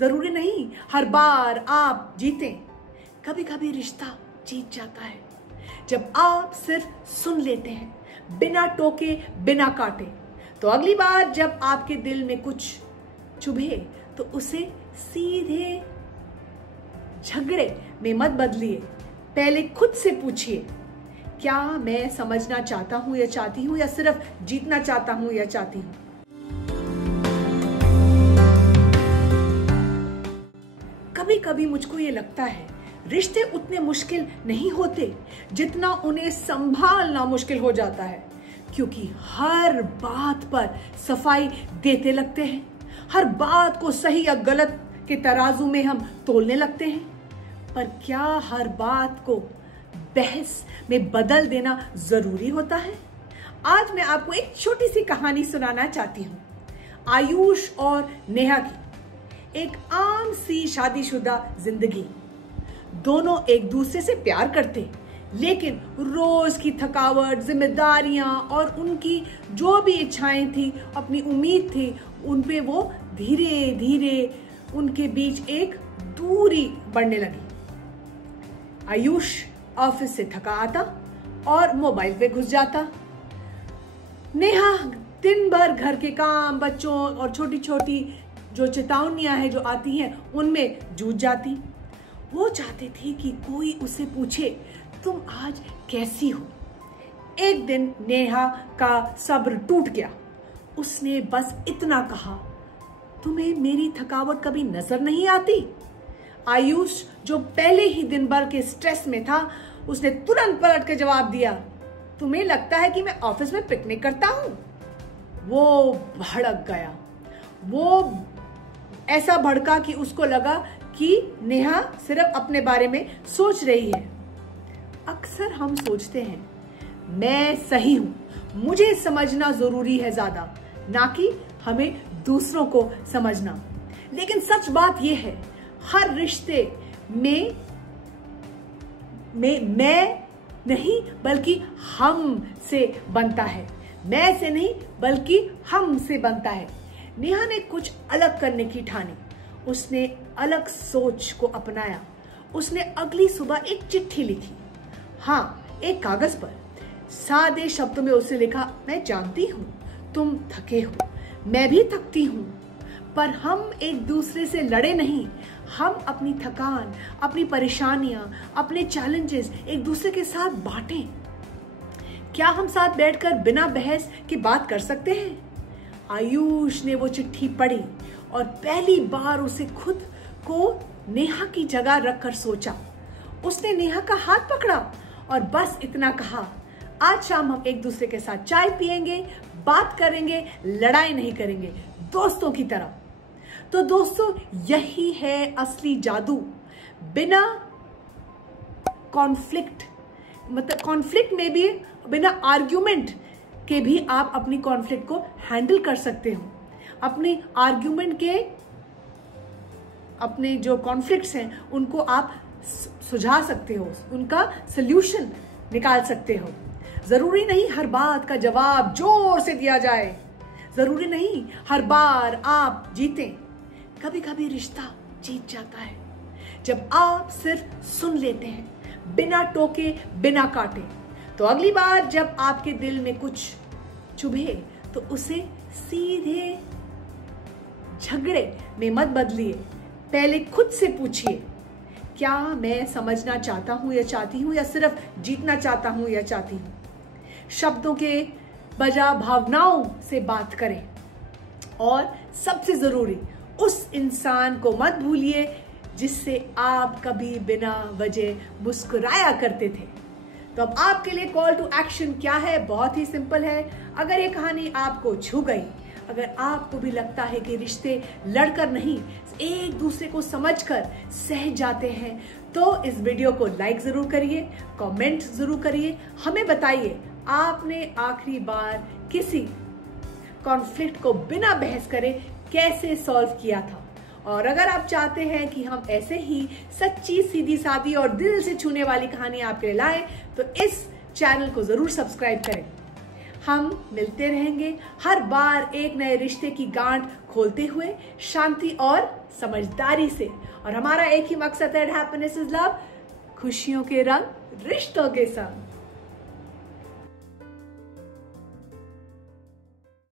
जरूरी नहीं हर बार आप जीतें, कभी कभी रिश्ता जीत जाता है जब आप सिर्फ सुन लेते हैं, बिना टोके बिना काटे। तो अगली बार जब आपके दिल में कुछ चुभे तो उसे सीधे झगड़े में मत बदलिए, पहले खुद से पूछिए, क्या मैं समझना चाहता हूं या चाहती हूं, या सिर्फ जीतना चाहता हूं या चाहती हूं। कभी कभी मुझको ये लगता है रिश्ते उतने मुश्किल नहीं होते जितना उन्हें संभालना मुश्किल हो जाता है, क्योंकि हर बात पर सफाई देते लगते हैं, हर बात को सही या गलत के तराजू में हम तोलने लगते हैं। पर क्या हर बात को बहस में बदल देना जरूरी होता है? आज मैं आपको एक छोटी सी कहानी सुनाना चाहती हूँ, आयुष और नेहा की। एक आम सी शादीशुदा जिंदगी। दोनों एक दूसरे से प्यार करते, लेकिन रोज की थकावट, जिम्मेदारियां और उनकी जो भी इच्छाएं थी, अपनी उम्मीद थी, उन पे वो धीरे धीरे उनके बीच एक दूरी बढ़ने लगी। आयुष ऑफिस से थका आता और मोबाइल पे घुस जाता। नेहा दिन भर घर के काम, बच्चों और छोटी छोटी जो चेतावनियां हैं जो आती हैं उनमें जूझ जाती। वो चाहती थी कि कोई उसे पूछे, तुम आज कैसी हो? एक दिन नेहा का सब्र टूट गया। उसने बस इतना कहा, तुम्हें मेरी थकावट कभी नजर नहीं आती? आयुष जो पहले ही दिन भर के स्ट्रेस में था, उसने तुरंत पलट के जवाब दिया, तुम्हें लगता है कि मैं ऑफिस में पिकनिक करता हूं? वो भड़क गया। वो ऐसा भड़का कि उसको लगा कि नेहा सिर्फ अपने बारे में सोच रही है। अक्सर हम सोचते हैं मैं सही हूं, मुझे समझना जरूरी है ज्यादा, ना कि हमें दूसरों को समझना। लेकिन सच बात यह है, हर रिश्ते में मैं नहीं बल्कि हम से बनता है। मैं से नहीं बल्कि हम से बनता है। नेहा ने कुछ अलग करने की ठानी। उसने अलग सोच को अपनाया। उसने अगली सुबह एक चिट्ठी लिखी, हाँ, एक कागज पर। सादे शब्दों में उसने लिखा, मैं जानती हूं तुम थके हो, मैं भी थकती हूं, पर हम एक दूसरे से लड़े नहीं। हम अपनी थकान, अपनी परेशानियां, अपने चैलेंजेस एक दूसरे के साथ बांटें। क्या हम साथ बैठकर बिना बहस की बात कर सकते हैं? आयुष ने वो चिट्ठी पढ़ी और पहली बार उसे खुद को नेहा की जगह रखकर सोचा। उसने नेहा का हाथ पकड़ा और बस इतना कहा, आज शाम हम एक दूसरे के साथ चाय पिएंगे, बात करेंगे, लड़ाई नहीं करेंगे, दोस्तों की तरह। तो दोस्तों, यही है असली जादू। बिना कॉन्फ्लिक्ट, मतलब कॉन्फ्लिक्ट में भी बिना आर्ग्यूमेंट के भी आप अपनी कॉन्फ्लिक्ट को हैंडल कर सकते हो। अपनी आर्ग्यूमेंट के, अपने जो कॉन्फ्लिक्ट्स हैं उनको आप सुझा सकते हो, उनका सल्यूशन निकाल सकते हो। जरूरी नहीं हर बात का जवाब जोर से दिया जाए, जरूरी नहीं हर बार आप जीतें, कभी कभी रिश्ता जीत जाता है जब आप सिर्फ सुन लेते हैं, बिना टोके बिना काटे। तो अगली बार जब आपके दिल में कुछ चुभे तो उसे सीधे झगड़े में मत बदलिए, पहले खुद से पूछिए, क्या मैं समझना चाहता हूं या चाहती हूं, या सिर्फ जीतना चाहता हूं या चाहती हूं। शब्दों के बजाय भावनाओं से बात करें। और सबसे जरूरी, उस इंसान को मत भूलिए जिससे आप कभी बिना वजह मुस्कुराया करते थे। तो अब आपके लिए कॉल टू एक्शन क्या है? बहुत ही सिंपल है। अगर ये कहानी आपको छू गई, अगर आपको भी लगता है कि रिश्ते लड़कर नहीं एक दूसरे को समझकर सह जाते हैं, तो इस वीडियो को लाइक जरूर करिए, कमेंट जरूर करिए, हमें बताइए आपने आखिरी बार किसी कॉन्फ्लिक्ट को बिना बहस करे कैसे सॉल्व किया था। और अगर आप चाहते हैं कि हम ऐसे ही सच्ची, सीधी सादी और दिल से छूने वाली कहानी आपके लिए लाएं, तो इस चैनल को जरूर सब्सक्राइब करें। हम मिलते रहेंगे हर बार एक नए रिश्ते की गांठ खोलते हुए, शांति और समझदारी से। और हमारा एक ही मकसद है, हैप्पीनेस इज लव, खुशियों के रंग रिश्तों के संग।